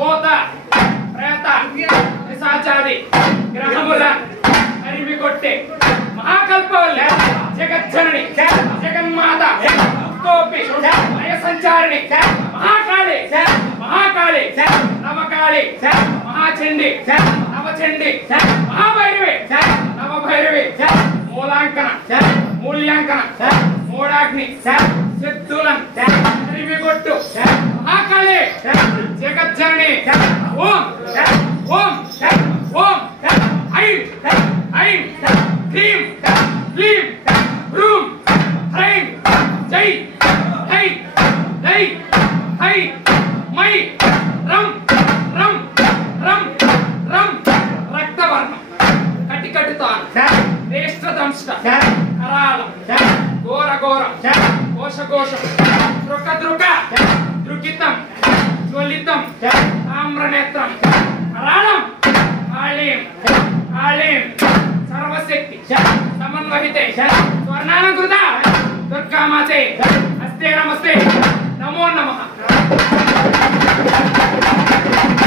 భూత ప్రేత పిశాచాది గ్రహముల అరివి కొట్టే మహాకల్పవల్లి జగజ్జనని జగన్మాత ఉత్తోపి లయ సంచారిణి మహాకాళి మహాకాళి నవకాళి మహాచండి నవచండి మహాభైరవి నవభైరవి మూలాంకన మూల్యాంకన మూడాగ్ని సిద్ధులన్ అరివిగొట్టు మహాకాళి జగజ్జనని ఓం ఓం ఓం ఐం ఐం క్లీం క్లీం హ్రూం హ్రైం జై హై దై హై మై రం రం రం రం రక్తవర్ణం కటికటుతాను శ్రేష్ఠదంష్ట కరాళం ఘోర ఘోరం కోశ కోశం దృక దృక దృకితం జ్వలితం తామ్రనేత్రం కరాళం ఆళీం ఆళీం సర్వశక్తి సమన్వహితే స్వర్ణాలంకృత దుర్గామాతే హస్తే నమస్తే